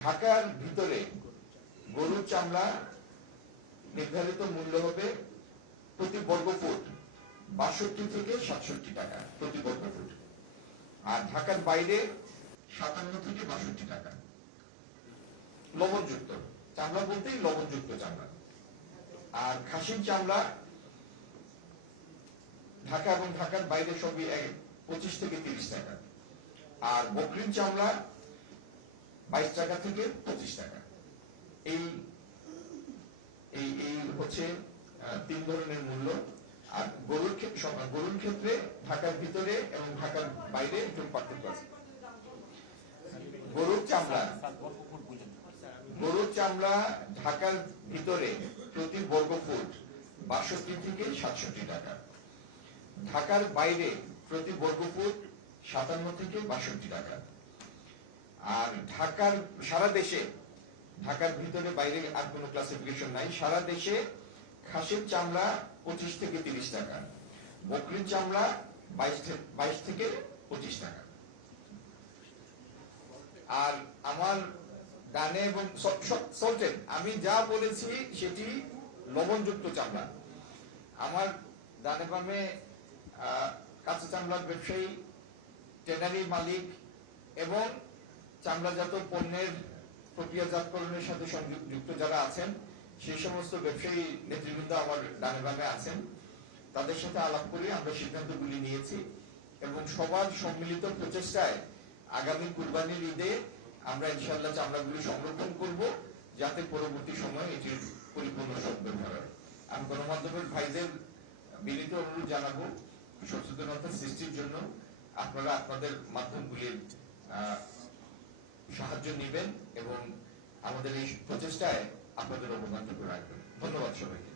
ঢাকার ভিতরে গরুর চামড়া নির্ধারিত মূল্য হবে প্রতি বর্গফুট ৬২ থেকে ৬৭ টাকা প্রতি বর্গফুট, আর ঢাকার বাইরে ৫৭ থেকে ৬২ টাকা। লবণযুক্ত চামড়া বলতেই লবণযুক্ত চামড়া। আর খাসির চামড়া ঢাকা এবং ঢাকার বাইরে সবই ২৫ থেকে ৩০ টাকা, আর বকরির চামড়া ২২ টাকা থেকে ২৫ টাকা। এই এই হচ্ছে তিন ধরনের মূল্য। আর গরুর ক্ষেত্রে ঢাকার ভিতরে এবং ঢাকার বাইরে একটু পার্থক্য আছে। গরুর চামড়া ঢাকার ভিতরে প্রতি বর্গফুট ৬২ থেকে ৬৭ টাকা, ঢাকার বাইরে প্রতি বর্গফুট ৫৭ থেকে ৬২ টাকা। আর ঢাকার সারা দেশে, ঢাকার ভিতরে বাইরে আর কোনো ক্লাসিফিকেশন নাই, সারা দেশে খাসির চামড়া ২৫ থেকে ৩০ টাকা, বকরির চামড়া ২২ থেকে ২৫ টাকা। আর আমার ডানে এবং সল্টেড আমি যা বলেছি সেটি লবণযুক্ত চামড়া। আমার ডানে বামে কাঁচা চামড়ার ব্যবসায়ী, ট্যানারি মালিক এবং চামড়াজাত পণ্যের প্রক্রিয়াজাতকরণের সাথে সংযুক্ত যারা আছেন, সেই সমস্ত ব্যবসায়ী নেতৃবৃন্দ আমার ডানে বামে আছেন। তাদের সাথে আলাপ করে আমরা সিদ্ধান্তগুলি নিয়েছি এবং সবার সম্মিলিত প্রচেষ্টায় আগামী কুরবানির ঈদে আমরা ইনশাআল্লাহ চামড়াগুলি সংরক্ষণ করব, যাতে পরবর্তী সময়ে এটির পরিপূর্ণ সদ্ব্যবহার হয়। আমি গণমাধ্যমের ভাইদের বিনীত অনুরোধ জানাবো সচেতনতা সৃষ্টির জন্য আপনারা আপনাদের মাধ্যমগুলির সাহায্য নেবেন এবং আমাদের এই প্রচেষ্টায় আপনাদের অবদান রাখবেন। ধন্যবাদ সবাইকে।